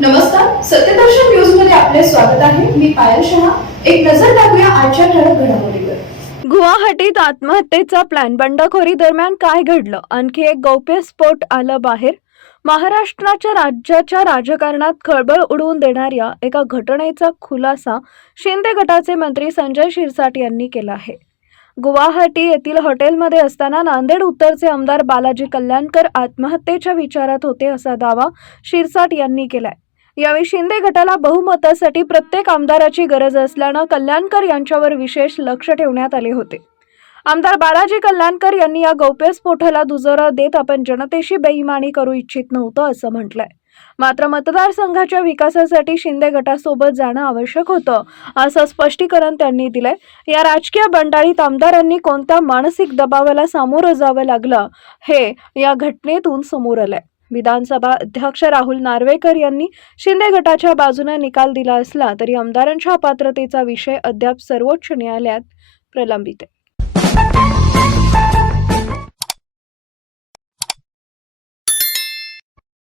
नमस्कार सत्यदर्शन न्यूजमध्ये आपले स्वागत आहे. मी पायल शहा. एक नजर टाकूया आजच्या ठळक घडामोडीवर. गुवाहाटीत आत्महत्येचा प्लॅन बंडखोरी दरम्यान काय घडलं? आणखी एक गौप्यस्फोट आलं बाहेर. महाराष्ट्राच्या राज्याच्या राजकारणात खळबळ उडवून देणाऱ्या एका घटनेचा खुलासा शिंदे गटाचे मंत्री संजय शिरसाट यांनी केला आहे. गुवाहाटी येथील हॉटेलमध्ये असताना नांदेड उत्तरचे आमदार बालाजी कल्याणकर आत्महत्येच्या विचारात होते असा दावा शिरसाट यांनी केलाय. यावेळी शिंदे गटाला बहुमतासाठी प्रत्येक आमदाराची गरज असल्यानं कल्याणकर यांच्यावर विशेष लक्ष ठेवण्यात आले होते. आमदार बालाजी कल्याणकर यांनी या गौप्यस्फोटाला दुजोरा देत आपण जनतेशी बेईमानी करू इच्छित नव्हतं असं म्हटलंय. मात्र मतदारसंघाच्या विकासासाठी शिंदे गटासोबत जाणं आवश्यक होतं असं स्पष्टीकरण त्यांनी दिलंय. या राजकीय बंडाळीत आमदारांनी कोणत्या मानसिक दबावाला सामोरं जावं लागलं हे या घटनेतून समोर आलंय. विधानसभा अध्यक्ष राहुल नार्वेकर यांनी शिंदे गटाच्या बाजूने निकाल दिला असला तरी आमदारांच्या पात्रतेचा विषय अद्याप सर्वोच्च न्यायालयात प्रलंबित आहे.